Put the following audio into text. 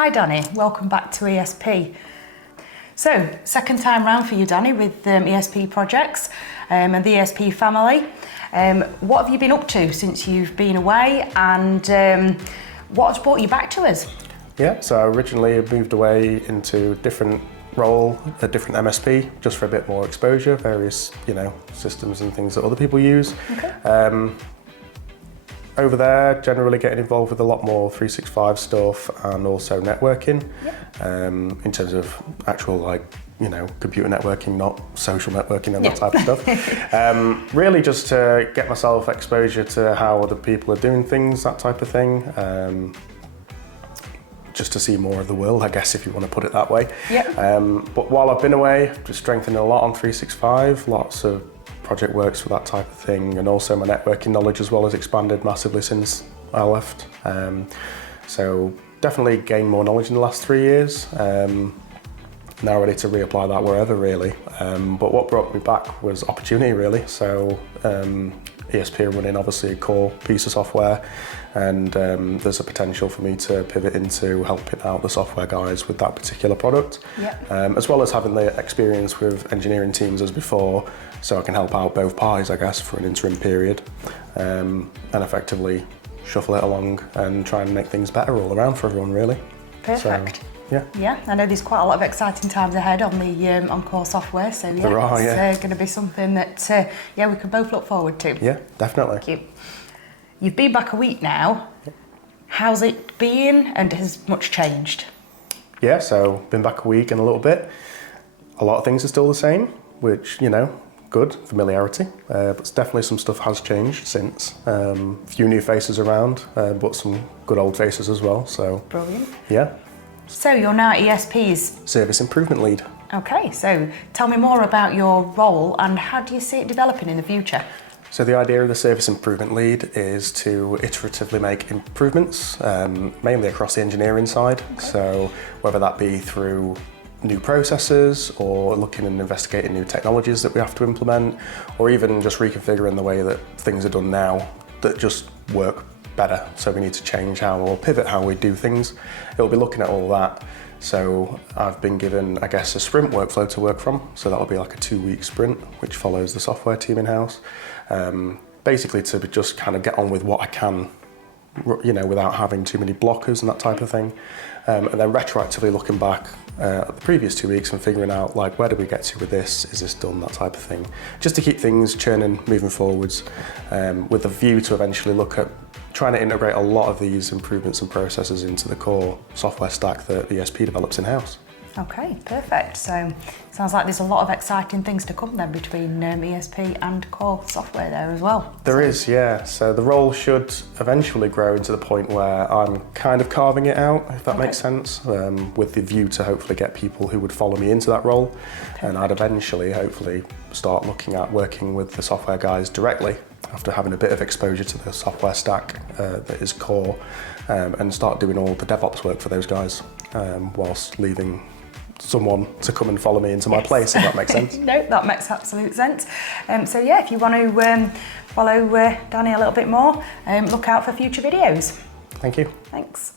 Hi Danny, welcome back to ESP. So, second time round for you Danny with ESP Projects and the ESP family. What have you been up to since you've been away, and what has brought you back to us? Yeah, so I originally moved away into a different role, a different MSP, just for a bit more exposure, various, systems and things that other people use. Okay. Over there, generally getting involved with a lot more 365 stuff and also networking. Yep. In terms of actual computer networking, not social networking and that type of stuff. Really just to get myself exposure to how other people are doing things, that type of thing. Just to see more of the world, I guess, if you want to put it that way. Yep. But while I've been away, just strengthening a lot on 365, lots of project works for that type of thing, and also my networking knowledge as well has expanded massively since I left. So definitely gained more knowledge in the last 3 years. Now ready to reapply that wherever really. But what brought me back was opportunity really. So ESP are running obviously a core piece of software, and there's a potential for me to pivot into helping out the software guys with that particular product. Yep. As well as having the experience with engineering teams as before, so I can help out both parties, I guess, for an interim period, and effectively shuffle it along and try and make things better all around for everyone really. Perfect. So, yeah. Yeah, I know there's quite a lot of exciting times ahead on the on-core software, so yeah, it's going to be something that we can both look forward to. Yeah, definitely. Thank you. You've been back a week now. How's it been, and has much changed? Yeah, so been back a week and a little bit. A lot of things are still the same, which, good, familiarity, but definitely some stuff has changed since. A few new faces around, but some good old faces as well, so. Brilliant. Yeah. So you're now ESP's Service Improvement Lead. Okay, so tell me more about your role and how do you see it developing in the future? So the idea of the Service Improvement Lead is to iteratively make improvements, mainly across the engineering side. Okay. So whether that be through new processes or looking and investigating new technologies that we have to implement, or even just reconfiguring the way that things are done now that just work better. So we need to change how or pivot how we do things. It'll be looking at all that. So I've been given, I guess, a sprint workflow to work from. So that'll be like a 2-week sprint, which follows the software team in-house. Basically to just kind of get on with what I can, without having too many blockers and that type of thing. And then retroactively looking back at the previous 2 weeks and figuring out, where did we get to with this? Is this done? That type of thing. Just to keep things churning, moving forwards, with a view to eventually look at trying to integrate a lot of these improvements and processes into the core software stack that ESP develops in-house. Okay, perfect. So sounds like there's a lot of exciting things to come then between ESP and core software there as well. There is, yeah. So the role should eventually grow into the point where I'm kind of carving it out, if that makes sense, with the view to hopefully get people who would follow me into that role. Okay. And I'd eventually, hopefully, start looking at working with the software guys directly after having a bit of exposure to the software stack that is core, and start doing all the DevOps work for those guys, whilst leaving someone to come and follow me into my place, if that makes sense. No, that makes absolute sense. So yeah, if you want to follow Danny a little bit more, look out for future videos. Thank you. Thanks.